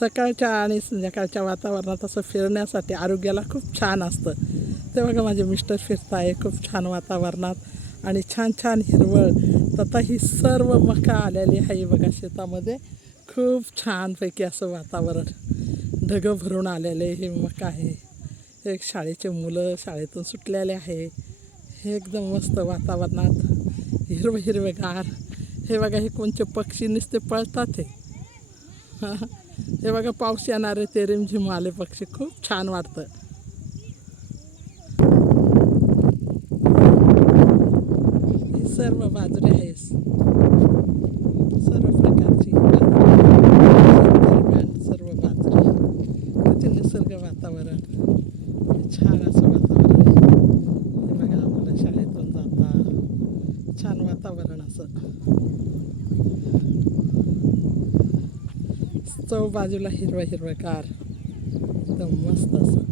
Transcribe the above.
सकाळच्या आणि संध्याकाळच्या वातावरणात असं फिरण्यासाठी आरोग्याला खूप छान असतं. ते बघा माझे मिस्टर फिरत आहे खूप छान वातावरणात आणि छान छान हिरवळ. तथा ही सर्व मका आलेली आहे बघा शेतामध्ये. खूप छानपैकी असं वातावरण. ढगं भरून आलेले हे मका आहे. एक शाळेचे मुलं शाळेतून सुटलेले आहे. हे एकदम मस्त वातावरणात हिरवं हिरवेगार. हे बघा हे कोणते पक्षी नुसते पळतात. हे हे बघा पाऊस येणार आहे. ते रिमझिम आले पक्षी. खूप छान वाटतं. ही सर्व बाजरी आहेस सर्व प्रकारची सर्व बाजरी. किती निसर्ग वातावरण. छान असं वातावरण आहे. हे बघा आपल्या शाळेतून जाता. छान वातावरण असं. चौ बाजूला हिरवा हिरवं कार एकदम मस्त असं.